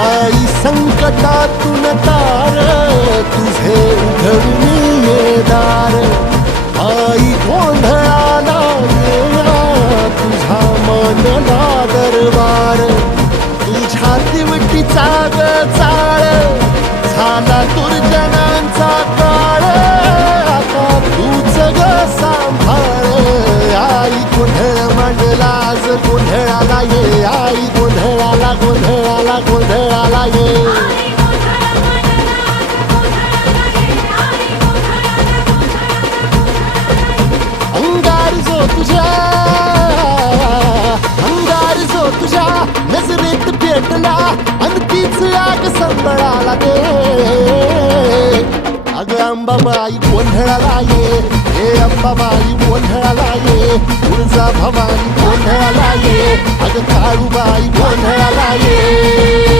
आई संकटातून तार तुझे उघडून ये दार आई गोंधळाला येणार तुझा मनला दरबार तुझ्या दिवटीचा ग चाळ झाला दुर्जनांचा काळ आता तूच ग सांभाळ आई गोंधळ मांडला आज गोंधळाला ये आई गोंधळाला गोंधळाला गोंधळाला ये अंगार जो तुझ्या नजरेत पेटला अन तीच आग संबळाला दे अग अंबाबाई गोंधळाला ये हे अंबाबाई गोंधळाला ये तुळजा भवानी गोंधळाला ये अग काळूबाई गोंधळाला ये